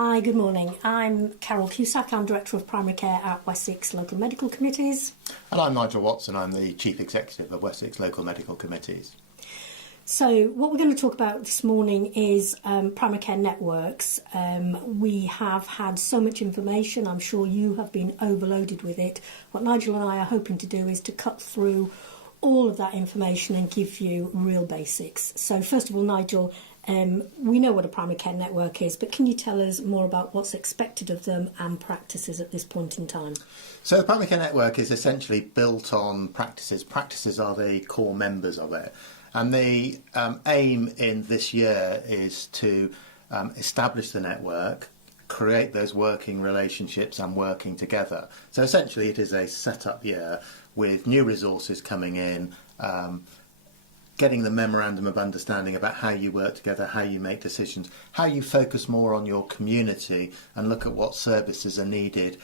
Hi, good morning. I'm Carol Cusack. I'm Director of Primary Care at Wessex Local Medical Committees. And I'm Nigel Watson. I'm the Chief Executive of Wessex Local Medical Committees. So what we're going to talk about this morning is primary care networks. We have had so much information. I'm sure you have been overloaded with it. What Nigel and I are hoping to do is to cut through all of that information and give you real basics. So first of all, Nigel, we know what a primary care network is, but can you tell us more about what's expected of them and practices at this point in time? So the primary care network is essentially built on practices. Practices are the core members of it. And the aim in this year is to establish the network, create those working relationships and working together. So essentially it is a set-up year with new resources coming in, getting the memorandum of understanding about how you work together, how you make decisions, how you focus more on your community and look at what services are needed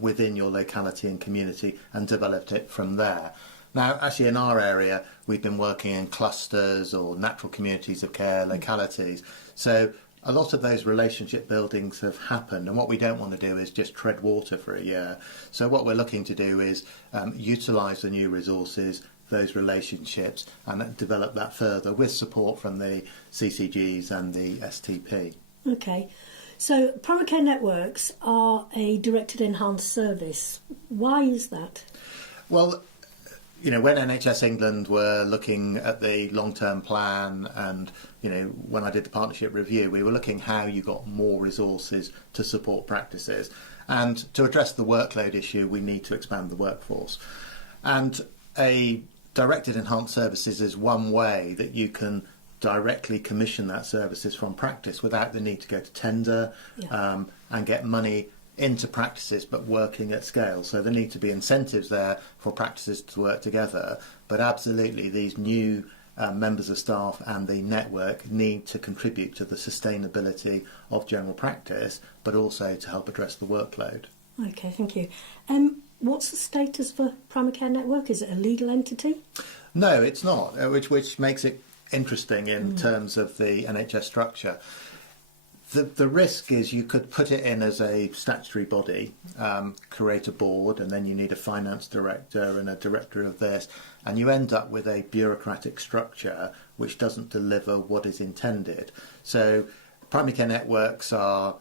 within your locality and community and develop it from there. Now, actually in our area, we've been working in clusters or natural communities of care localities. So a lot of those relationship buildings have happened, and what we don't want to do is just tread water for a year. So what we're looking to do is utilise the new resources, those relationships, and develop that further with support from the CCGs and the STP. Okay, so primary care networks are a directed enhanced service. Why is that? Well, you know, when NHS England were looking at the long-term plan and, you know, when I did the partnership review, we were looking how you got more resources to support practices. And to address the workload issue, we need to expand the workforce. And a directed enhanced services is one way that you can directly commission that services from practice without the need to go to tender and get money into practices but working at scale. So there need to be incentives there for practices to work together, but absolutely these new members of staff and the network need to contribute to the sustainability of general practice, but also to help address the workload. Okay, thank you. What's the status for primary care network? Is it a legal entity? No, it's not, which makes it interesting in terms of the NHS structure. The risk is you could put it in as a statutory body, create a board, and then you need a finance director and a director of this, and you end up with a bureaucratic structure which doesn't deliver what is intended. So primary care networks are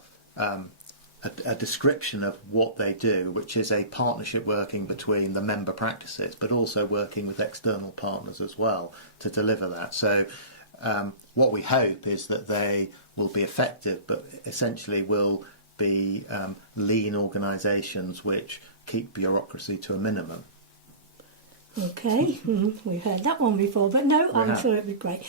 a description of what they do, which is a partnership working between the member practices, but also working with external partners as well to deliver that. So what we hope is that they will be effective, but essentially will be lean organisations which keep bureaucracy to a minimum. Okay, we've heard that one before, but no, I'm sure it'd be great.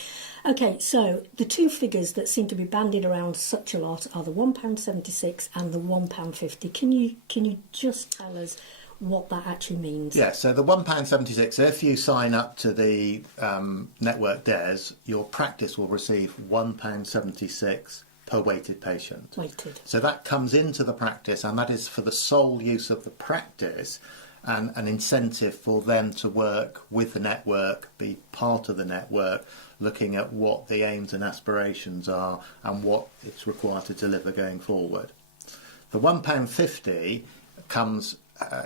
Okay, so the two figures that seem to be bandied around such a lot are the £1.76 and the £1.50. Can you just tell us what that actually means? Yeah, so the £1.76, so if you sign up to the network DES, your practice will receive £1.76 per weighted patient. Weighted. So that comes into the practice, and that is for the sole use of the practice and an incentive for them to work with the network, be part of the network, looking at what the aims and aspirations are and what it's required to deliver going forward. The £1.50 comes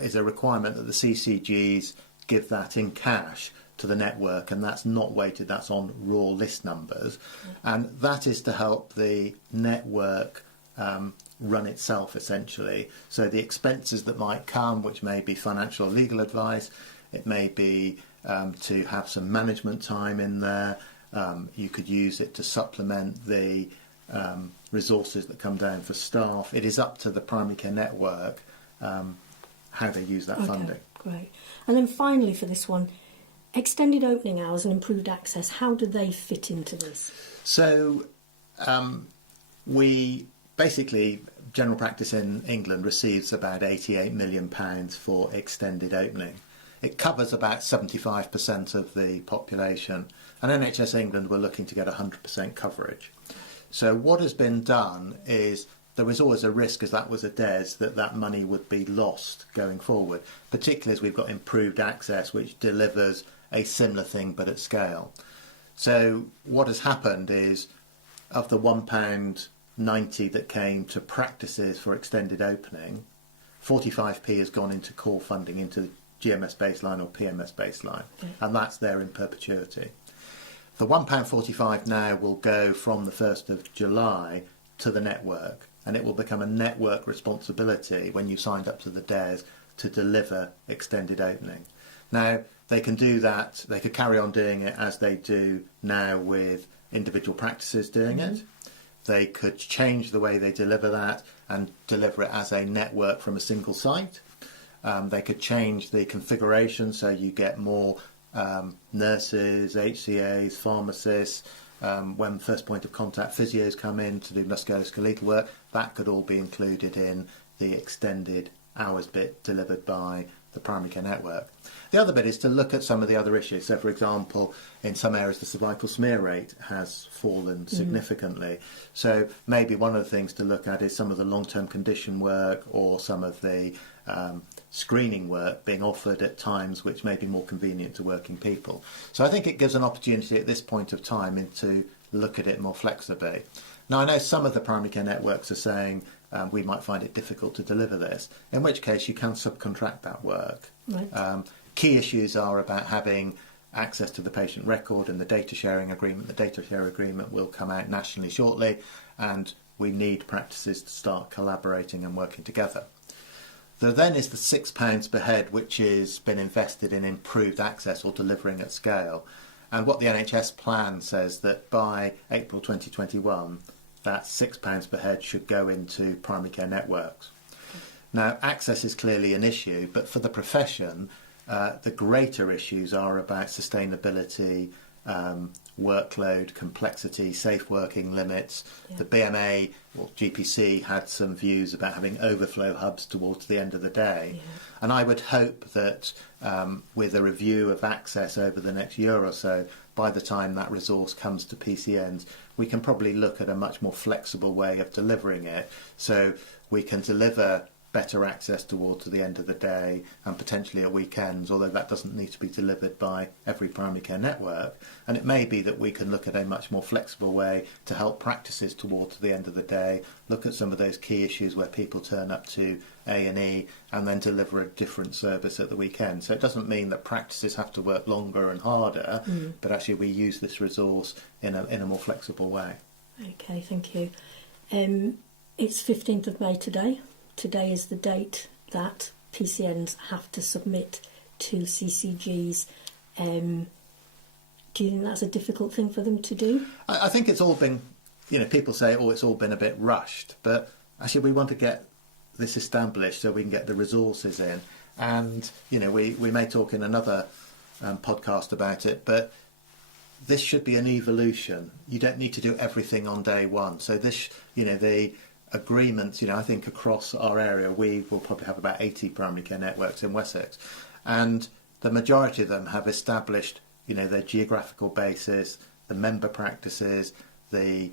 is a requirement that the CCGs give that in cash to the network, and that's not weighted, that's on raw list numbers, and that is to help the network run itself essentially. So the expenses that might come, which may be financial or legal advice, it may be to have some management time in there, you could use it to supplement the resources that come down for staff. It is up to the primary care network how they use that funding. Great. And then finally for this one, extended opening hours and improved access, how do they fit into this? So we basically, general practice in England receives about £88 million for extended opening. It covers about 75% of the population, and NHS England were looking to get 100% coverage. So what has been done is there was always a risk, as that was a DES, that that money would be lost going forward, particularly as we've got improved access, which delivers a similar thing but at scale. So what has happened is, of the £1 90 that came to practices for extended opening, 45p has gone into core funding, into GMS baseline or PMS baseline, and that's there in perpetuity. The £1.45 now will go from the 1st of July to the network, and it will become a network responsibility when you signed up to the DARES to deliver extended opening. Now, they can do that, they could carry on doing it as they do now with individual practices doing it. They could change the way they deliver that and deliver it as a network from a single site. They could change the configuration so you get more nurses, HCAs, pharmacists, when first point of contact physios come in to do musculoskeletal work, that could all be included in the extended hours bit delivered by the primary care network. The other bit is to look at some of the other issues. So, for example, in some areas the cervical smear rate has fallen significantly. So maybe one of the things to look at is some of the long-term condition work or some of the screening work being offered at times which may be more convenient to working people. So I think it gives an opportunity at this point of time to look at it more flexibly. Now, I know some of the primary care networks are saying we might find it difficult to deliver this, in which case you can subcontract that work. Right. Key issues are about having access to the patient record and the data sharing agreement. The data share agreement will come out nationally shortly, and we need practices to start collaborating and working together. There then is the £6 per head, which has been invested in improved access or delivering at scale. And what the NHS plan says that by April 2021, that £6 per head should go into primary care networks. Now, access is clearly an issue, but for the profession, the greater issues are about sustainability, workload, complexity, safe working limits. The BMA or GPC had some views about having overflow hubs towards the end of the day. And I would hope that with a review of access over the next year or so, by the time that resource comes to PCNs, we can probably look at a much more flexible way of delivering it. So we can deliver better access towards the end of the day and potentially at weekends, although that doesn't need to be delivered by every primary care network. And it may be that we can look at a much more flexible way to help practices towards the end of the day, look at some of those key issues where people turn up to A&E and then deliver a different service at the weekend. So it doesn't mean that practices have to work longer and harder, but actually we use this resource in a more flexible way. Okay, thank you. It's 15th of May today. Today is the date that PCNs have to submit to CCGs. Do you think that's a difficult thing for them to do? I think it's all been, people say, it's all been a bit rushed, but actually we want to get this established so we can get the resources in. And, we may talk in another podcast about it, but this should be an evolution. You don't need to do everything on day one. So this, the agreements, I think across our area we will probably have about 80 primary care networks in Wessex, and the majority of them have established their geographical basis, the member practices, the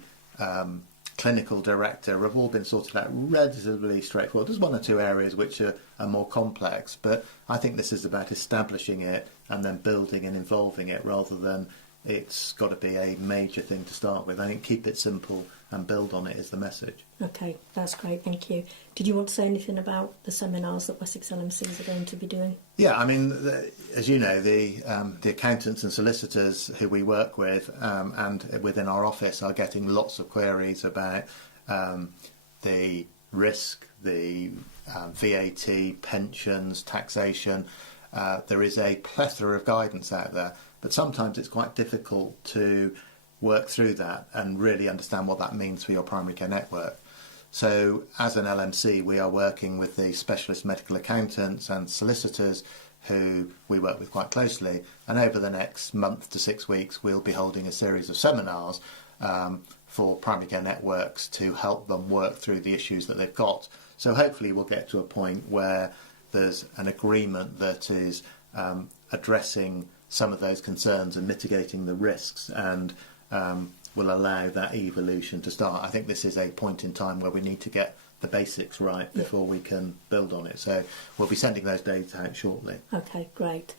clinical director have all been sorted out relatively straightforward. There's one or two areas which are more complex, but I think this is about establishing it and then building and involving it rather than it's got to be a major thing to start with. I think keep it simple and build on it is the message. Okay, that's great, thank you. Did you want to say anything about the seminars that Wessex LMCs are going to be doing? Yeah, I mean, as you know, the accountants and solicitors who we work with and within our office are getting lots of queries about the risk, the VAT, pensions, taxation. There is a plethora of guidance out there, but sometimes it's quite difficult to work through that and really understand what that means for your primary care network. So as an LMC, we are working with the specialist medical accountants and solicitors who we work with quite closely, and over the next month to 6 weeks we'll be holding a series of seminars for primary care networks to help them work through the issues that they've got. So hopefully we'll get to a point where there's an agreement that is addressing some of those concerns and mitigating the risks, and will allow that evolution to start. I think this is a point in time where we need to get the basics right before we can build on it. So we'll be sending those data out shortly. Okay, great.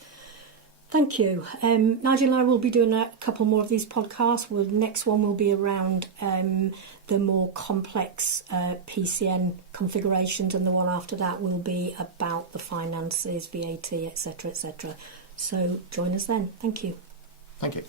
Thank you. Nigel and I will be doing a couple more of these podcasts. The next one will be around the more complex PCN configurations, and the one after that will be about the finances, VAT, etc., etc. So join us then. Thank you. Thank you.